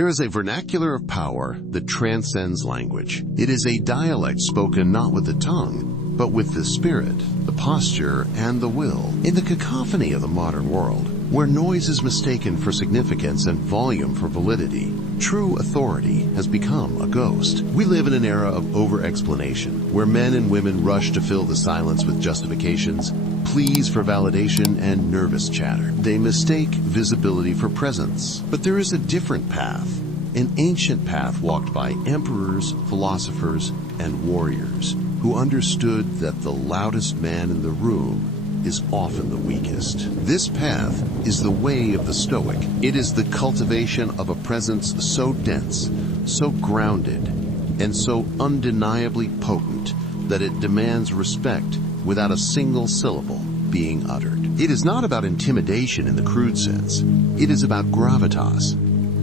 There is a vernacular of power that transcends language. It is a dialect spoken not with the tongue, but with the spirit, the posture, and the will. In the cacophony of the modern world, where noise is mistaken for significance and volume for validity, true authority has become a ghost. We live in an era of over-explanation, where men and women rush to fill the silence with justifications, pleas for validation, and nervous chatter. They mistake visibility for presence. But there is a different path, an ancient path walked by emperors, philosophers, and warriors, who understood that the loudest man in the room is often the weakest. This path is the way of the Stoic. It is the cultivation of a presence so dense, so grounded, and so undeniably potent that it demands respect without a single syllable being uttered. It is not about intimidation in the crude sense. It is about gravitas,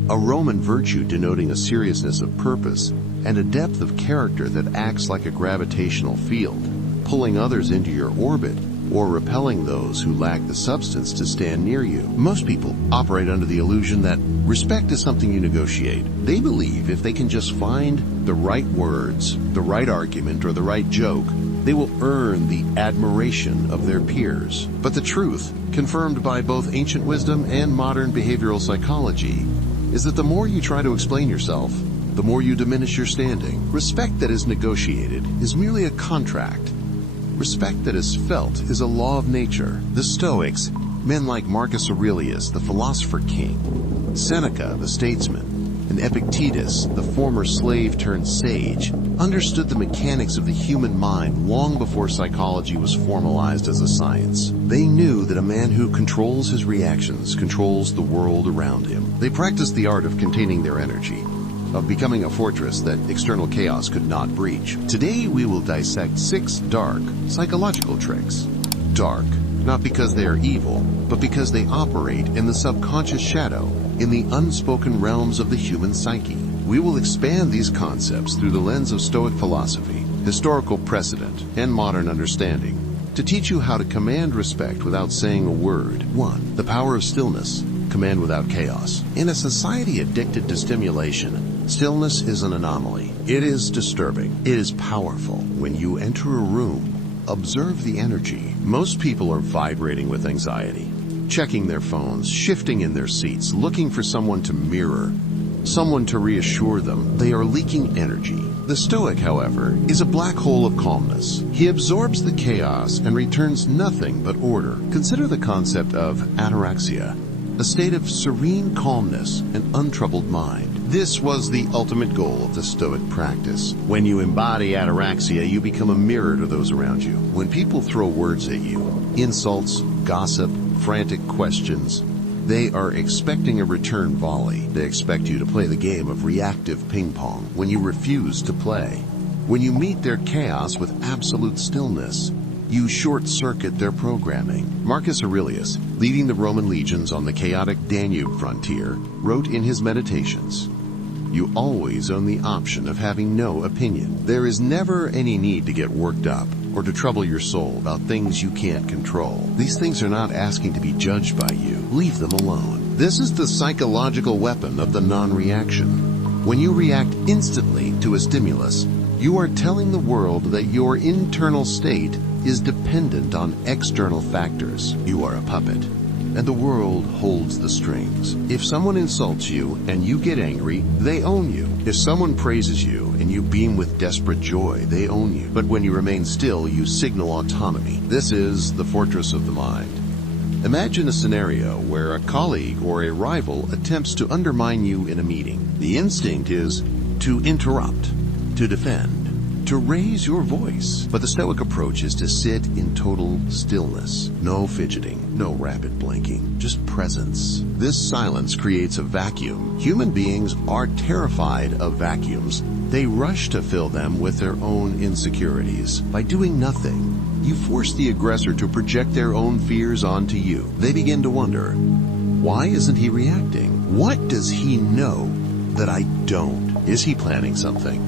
a Roman virtue denoting a seriousness of purpose and a depth of character that acts like a gravitational field, pulling others into your orbit or repelling those who lack the substance to stand near you. Most people operate under the illusion that respect is something you negotiate. They believe if they can just find the right words, the right argument, or the right joke, they will earn the admiration of their peers. But the truth, confirmed by both ancient wisdom and modern behavioral psychology, is that the more you try to explain yourself, the more you diminish your standing. Respect that is negotiated is merely a contract. Respect that is felt is a law of nature. The Stoics, men like Marcus Aurelius, the philosopher king, Seneca, the statesman, and Epictetus, the former slave-turned-sage, understood the mechanics of the human mind long before psychology was formalized as a science. They knew that a man who controls his reactions controls the world around him. They practiced the art of containing their energy, of becoming a fortress that external chaos could not breach. Today we will dissect 6 dark psychological tricks. Dark, not because they are evil, but because they operate in the subconscious shadow, in the unspoken realms of the human psyche. We will expand these concepts through the lens of Stoic philosophy, historical precedent, and modern understanding, to teach you how to command respect without saying a word. 1. The power of stillness. Command without chaos. In a society addicted to stimulation, stillness is an anomaly. It is disturbing. It is powerful. When you enter a room, observe the energy. Most people are vibrating with anxiety, checking their phones, shifting in their seats, looking for someone to mirror, someone to reassure them. They are leaking energy. The Stoic, however, is a black hole of calmness. He absorbs the chaos and returns nothing but order. Consider the concept of ataraxia, a state of serene calmness and untroubled mind. This was the ultimate goal of the Stoic practice. When you embody ataraxia, you become a mirror to those around you. When people throw words at you, insults, gossip, frantic questions, they are expecting a return volley. They expect you to play the game of reactive ping pong when you refuse to play. When you meet their chaos with absolute stillness, you short-circuit their programming. Marcus Aurelius, leading the Roman legions on the chaotic Danube frontier, wrote in his Meditations, "You always own the option of having no opinion. There is never any need to get worked up or to trouble your soul about things you can't control. These things are not asking to be judged by you. Leave them alone." This is the psychological weapon of the non-reaction. When you react instantly to a stimulus, you are telling the world that your internal state is dependent on external factors. You are a puppet, and the world holds the strings. If someone insults you and you get angry, they own you. If someone praises you and you beam with desperate joy, they own you. But when you remain still, you signal autonomy. This is the fortress of the mind. Imagine a scenario where a colleague or a rival attempts to undermine you in a meeting. The instinct is to interrupt, to defend, to raise your voice. But the Stoic approach is to sit in total stillness. No fidgeting, no rapid blinking, just presence. This silence creates a vacuum. Human beings are terrified of vacuums. They rush to fill them with their own insecurities. By doing nothing, you force the aggressor to project their own fears onto you. They begin to wonder, why isn't he reacting? What does he know that I don't? Is he planning something?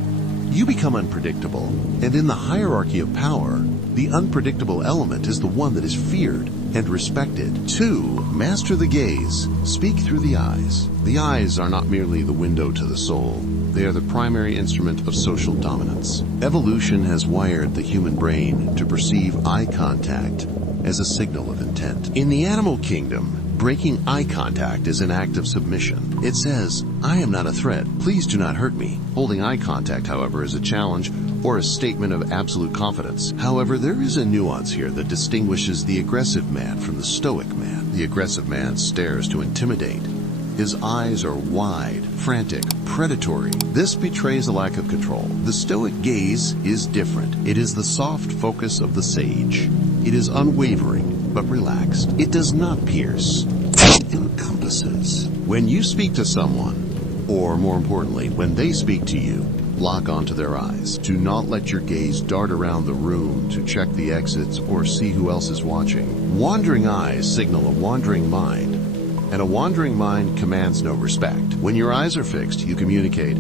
You become unpredictable, and in the hierarchy of power, The unpredictable element is the one that is feared and respected. 2. Master the gaze. Speak through the eyes. The eyes are not merely the window to the soul. They are the primary instrument of social dominance. Evolution has wired the human brain to perceive eye contact as a signal of intent. In the animal kingdom, breaking eye contact is an act of submission. It says, "I am not a threat. Please do not hurt me." Holding eye contact, however, is a challenge or a statement of absolute confidence. However, there is a nuance here that distinguishes the aggressive man from the stoic man. The aggressive man stares to intimidate. His eyes are wide, frantic, predatory. This betrays a lack of control. The stoic gaze is different. It is the soft focus of the sage. It is unwavering, but relaxed. It does not pierce. It encompasses. When you speak to someone, or more importantly, when they speak to you, lock onto their eyes. Do not let your gaze dart around the room to check the exits or see who else is watching. Wandering eyes signal a wandering mind, and a wandering mind commands no respect. When your eyes are fixed, you communicate,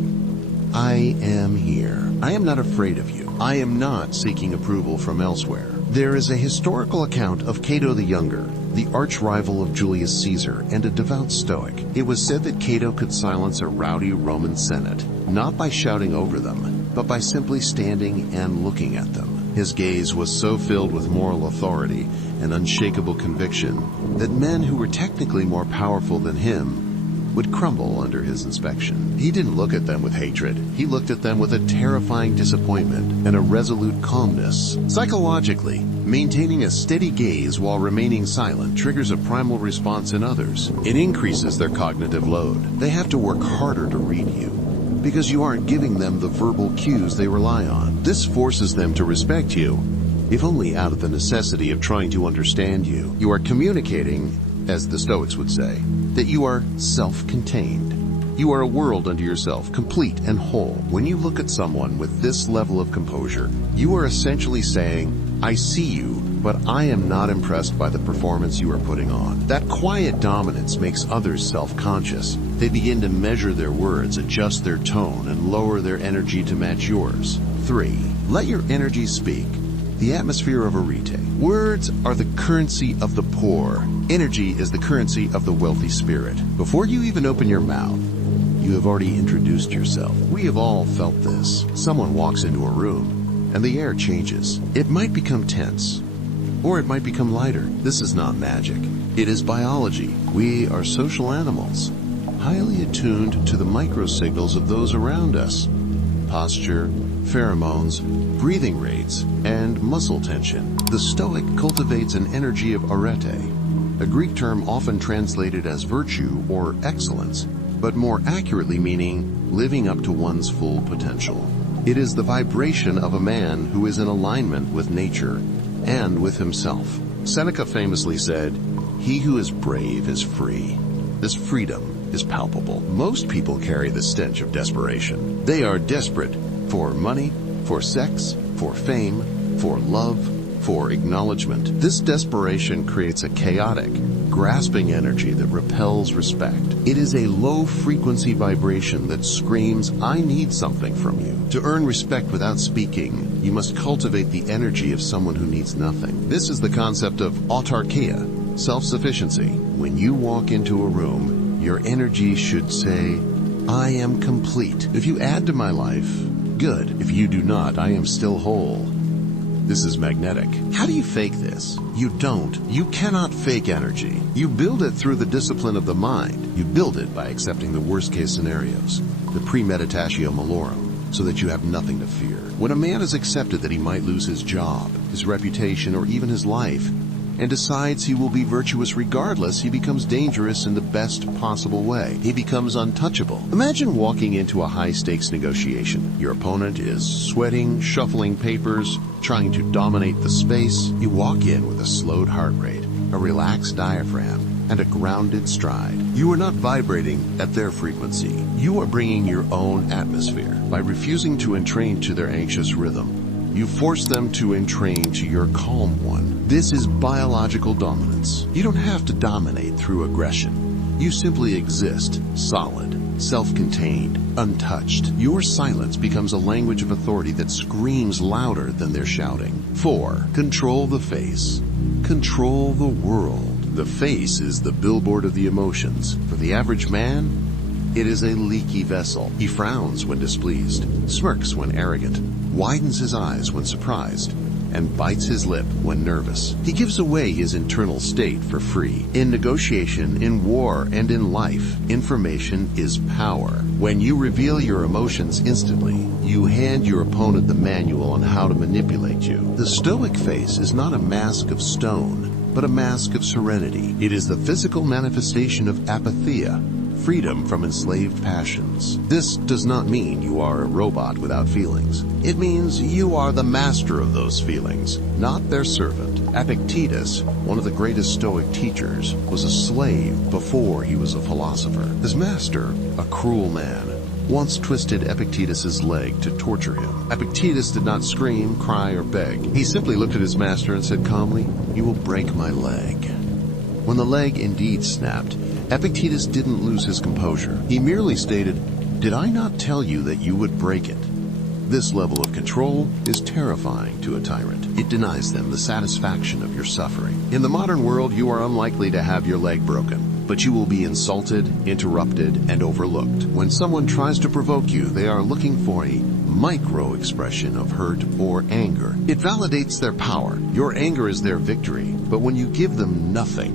"I am here. I am not afraid of you. I am not seeking approval from elsewhere." There is a historical account of Cato the Younger, the arch-rival of Julius Caesar and a devout Stoic. It was said that Cato could silence a rowdy Roman Senate, not by shouting over them, but by simply standing and looking at them. His gaze was so filled with moral authority and unshakable conviction that men who were technically more powerful than him would crumble under his inspection. He didn't look at them with hatred. He looked at them with a terrifying disappointment and a resolute calmness. Psychologically, maintaining a steady gaze while remaining silent triggers a primal response in others. It increases their cognitive load. They have to work harder to read you, because you aren't giving them the verbal cues they rely on. This forces them to respect you, if only out of the necessity of trying to understand you. You are communicating, as the Stoics would say, that you are self-contained. You are a world unto yourself, complete and whole. When you look at someone with this level of composure, you are essentially saying, "I see you, but I am not impressed by the performance you are putting on." That quiet dominance makes others self-conscious. They begin to measure their words, adjust their tone, and lower their energy to match yours. 3. Let your energy speak. The atmosphere of arete. Words are the currency of the poor. Energy is the currency of the wealthy spirit. Before you even open your mouth, you have already introduced yourself. We have all felt this. Someone walks into a room, and the air changes. It might become tense, or it might become lighter. This is not magic. It is biology. We are social animals, highly attuned to the microsignals of those around us. Posture, pheromones, breathing rates, and muscle tension. The Stoic cultivates an energy of arete, a Greek term often translated as virtue or excellence, but more accurately meaning living up to one's full potential. It is the vibration of a man who is in alignment with nature and with himself. Seneca famously said, "He who is brave is free." This freedom is palpable. Most people carry the stench of desperation. They are desperate for money, for sex, for fame, for love, for acknowledgement. This desperation creates a chaotic, grasping energy that repels respect. It is a low-frequency vibration that screams, "I need something from you." To earn respect without speaking, you must cultivate the energy of someone who needs nothing. This is the concept of autarkia, self-sufficiency. When you walk into a room, your energy should say, "I am complete. If you add to my life, good. If you do not, I am still whole." This is magnetic. How do you fake this? You don't. You cannot fake energy. You build it through the discipline of the mind. You build it by accepting the worst-case scenarios, the premeditatio malorum, so that you have nothing to fear. When a man has accepted that he might lose his job, his reputation, or even his life, and decides he will be virtuous regardless, he becomes dangerous in the best possible way. He becomes untouchable. Imagine walking into a high-stakes negotiation. Your opponent is sweating, shuffling papers, trying to dominate the space. You walk in with a slowed heart rate, a relaxed diaphragm, and a grounded stride. You are not vibrating at their frequency. You are bringing your own atmosphere. By refusing to entrain to their anxious rhythm, you force them to entrain to your calm one. This is biological dominance. You don't have to dominate through aggression. You simply exist, solid, self-contained, untouched. Your silence becomes a language of authority that screams louder than their shouting. 4. Control the face. Control the world. The face is the billboard of the emotions. For the average man, it is a leaky vessel. He frowns when displeased, smirks when arrogant, widens his eyes when surprised, and bites his lip when nervous. He gives away his internal state for free. In negotiation, in war, and in life, information is power. When you reveal your emotions instantly, you hand your opponent the manual on how to manipulate you. The Stoic face is not a mask of stone, but a mask of serenity. It is the physical manifestation of apatheia, freedom from enslaved passions. This does not mean you are a robot without feelings. It means you are the master of those feelings, not their servant. Epictetus, one of the greatest Stoic teachers, was a slave before he was a philosopher. His master, a cruel man, once twisted Epictetus's leg to torture him. Epictetus did not scream, cry, or beg. He simply looked at his master and said calmly, "You will break my leg." When the leg indeed snapped, Epictetus didn't lose his composure. He merely stated, "Did I not tell you that you would break it?" This level of control is terrifying to a tyrant. It denies them the satisfaction of your suffering. In the modern world, you are unlikely to have your leg broken, but you will be insulted, interrupted, and overlooked. When someone tries to provoke you, they are looking for a micro-expression of hurt or anger. It validates their power. Your anger is their victory, but when you give them nothing,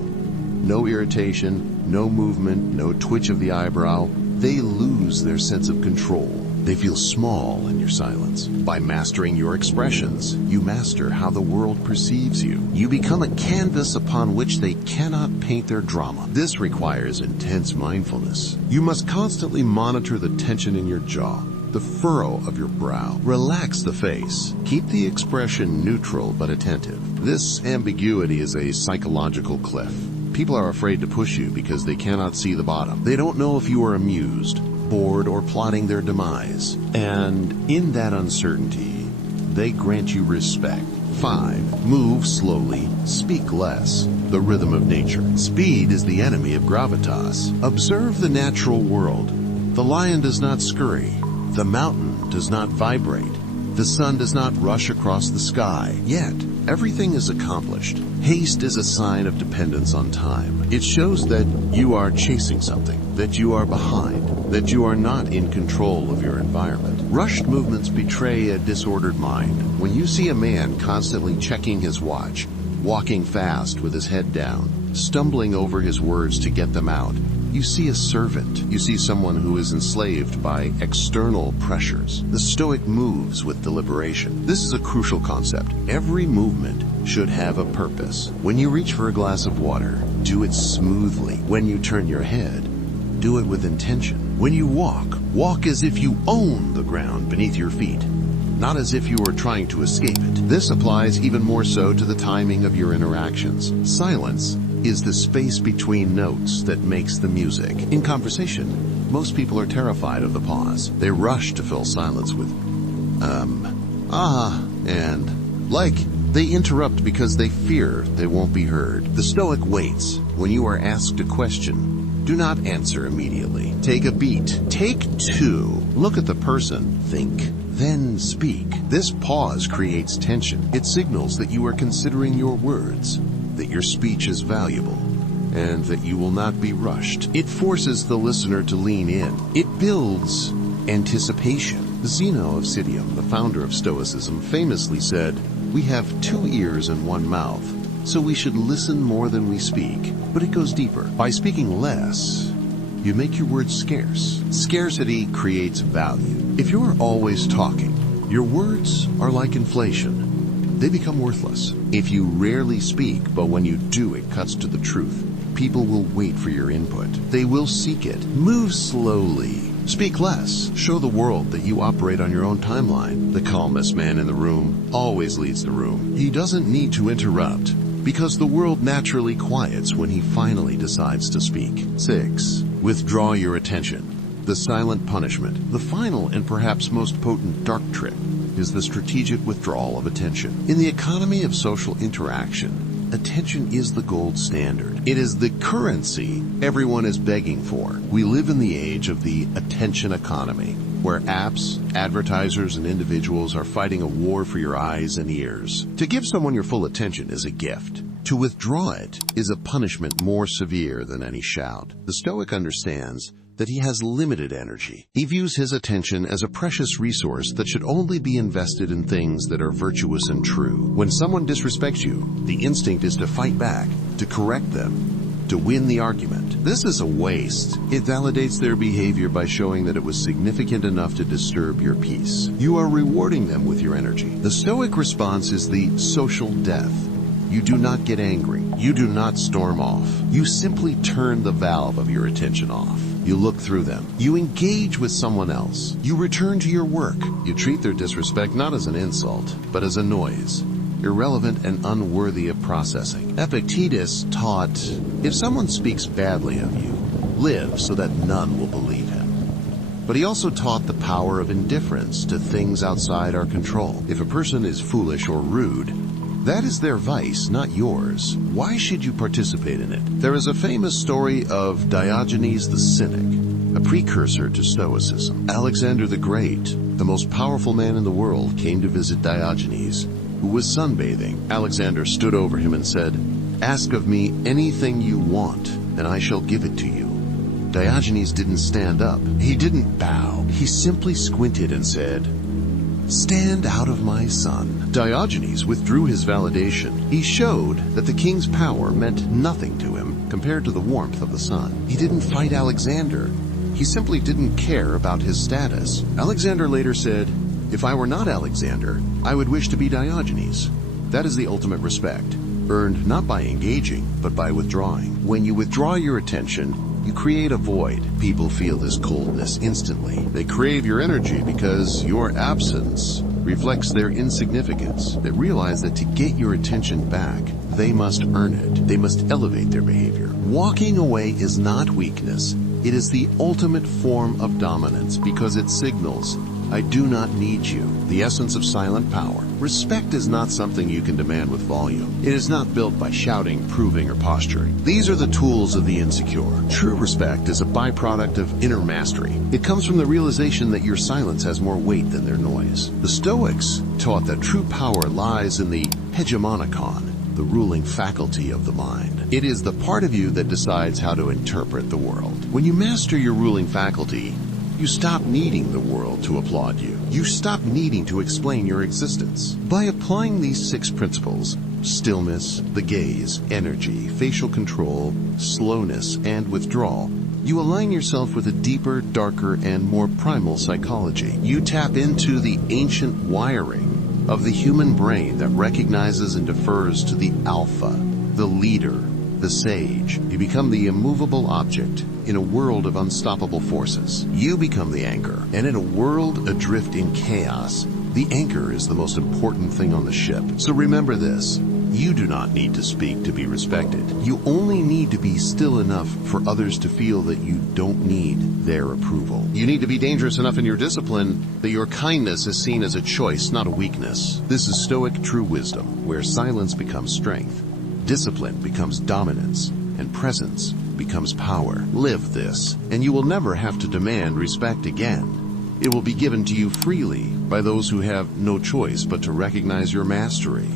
no irritation, no movement, no twitch of the eyebrow, they lose their sense of control. They feel small in your silence. By mastering your expressions, you master how the world perceives you. You become a canvas upon which they cannot paint their drama. This requires intense mindfulness. You must constantly monitor the tension in your jaw, the furrow of your brow. Relax the face. Keep the expression neutral but attentive. This ambiguity is a psychological cliff. People are afraid to push you because they cannot see the bottom. They don't know if you are amused, bored, or plotting their demise. And in that uncertainty, they grant you respect. 5. Move slowly, speak less. The rhythm of nature. Speed is the enemy of gravitas. Observe the natural world. The lion does not scurry. The mountain does not vibrate. The sun does not rush across the sky. Yet, everything is accomplished. Haste is a sign of dependence on time. It shows that you are chasing something, that you are behind, that you are not in control of your environment. Rushed movements betray a disordered mind. When you see a man constantly checking his watch, walking fast with his head down, stumbling over his words to get them out, you see a servant. You see someone who is enslaved by external pressures. The Stoic moves with deliberation. This is a crucial concept. Every movement should have a purpose. When you reach for a glass of water, do it smoothly. When you turn your head, do it with intention. When you walk, walk as if you own the ground beneath your feet, not as if you are trying to escape it. This applies even more so to the timing of your interactions. Silence is the space between notes that makes the music. In conversation, most people are terrified of the pause. They rush to fill silence with and like. They interrupt because they fear they won't be heard. The Stoic waits. When you are asked a question, do not answer immediately. Take a beat. Take 2. Look at the person. Think. Then speak. This pause creates tension. It signals that you are considering your words, that your speech is valuable, and that you will not be rushed. It forces the listener to lean in. It builds anticipation. Zeno of Citium, the founder of Stoicism, famously said, "We have 2 ears and 1 mouth, so we should listen more than we speak." But it goes deeper. By speaking less, you make your words scarce. Scarcity creates value. If you're always talking, your words are like inflation. They become worthless. If you rarely speak, but when you do, it cuts to the truth, people will wait for your input. They will seek it. Move slowly. Speak less. Show the world that you operate on your own timeline. The calmest man in the room always leads the room. He doesn't need to interrupt, because the world naturally quiets when he finally decides to speak. 6. Withdraw your attention. The silent punishment. The final and perhaps most potent dark trick is the strategic withdrawal of attention. In the economy of social interaction, attention is the gold standard. It is the currency everyone is begging for. We live in the age of the attention economy, where apps, advertisers, and individuals are fighting a war for your eyes and ears. To give someone your full attention is a gift. To withdraw it is a punishment more severe than any shout. The Stoic understands that he has limited energy. He views his attention as a precious resource that should only be invested in things that are virtuous and true. When someone disrespects you, the instinct is to fight back, to correct them, to win the argument. This is a waste. It validates their behavior by showing that it was significant enough to disturb your peace. You are rewarding them with your energy. The Stoic response is the social death. You do not get angry. You do not storm off. You simply turn the valve of your attention off. You look through them. You engage with someone else. You return to your work. You treat their disrespect not as an insult, but as a noise, irrelevant and unworthy of processing. Epictetus taught, if someone speaks badly of you, live so that none will believe him. But he also taught the power of indifference to things outside our control. If a person is foolish or rude, that is their vice, not yours. Why should you participate in it? There is a famous story of Diogenes the Cynic, a precursor to Stoicism. Alexander the Great, the most powerful man in the world, came to visit Diogenes, who was sunbathing. Alexander stood over him and said, "Ask of me anything you want, and I shall give it to you." Diogenes didn't stand up. He didn't bow. He simply squinted and said, "Stand out of my sun." Diogenes withdrew his validation. He showed that the king's power meant nothing to him compared to the warmth of the sun. He didn't fight Alexander. He simply didn't care about his status. Alexander later said, "If I were not Alexander, I would wish to be Diogenes." That is the ultimate respect, earned not by engaging, but by withdrawing. When you withdraw your attention, you create a void. People feel this coldness instantly. They crave your energy because your absence reflects their insignificance. They realize that to get your attention back, they must earn it. They must elevate their behavior. Walking away is not weakness. It is the ultimate form of dominance because it signals, I do not need you. The essence of silent power. Respect is not something you can demand with volume. It is not built by shouting, proving, or posturing. These are the tools of the insecure. True respect is a byproduct of inner mastery. It comes from the realization that your silence has more weight than their noise. The Stoics taught that true power lies in the hegemonikon, the ruling faculty of the mind. It is the part of you that decides how to interpret the world. When you master your ruling faculty, you stop needing the world to applaud you. You stop needing to explain your existence. By applying these 6 principles, stillness, the gaze, energy, facial control, slowness, and withdrawal, you align yourself with a deeper, darker, and more primal psychology. You tap into the ancient wiring of the human brain that recognizes and defers to the alpha, the leader, the sage. You become the immovable object in a world of unstoppable forces. You become the anchor, and in a world adrift in chaos, the anchor is the most important thing on the ship. So remember this, you do not need to speak to be respected. You only need to be still enough for others to feel that you don't need their approval. You need to be dangerous enough in your discipline that your kindness is seen as a choice, not a weakness. This is Stoic true wisdom, where silence becomes strength, discipline becomes dominance, and presence becomes power. Live this, and you will never have to demand respect again. It will be given to you freely by those who have no choice but to recognize your mastery.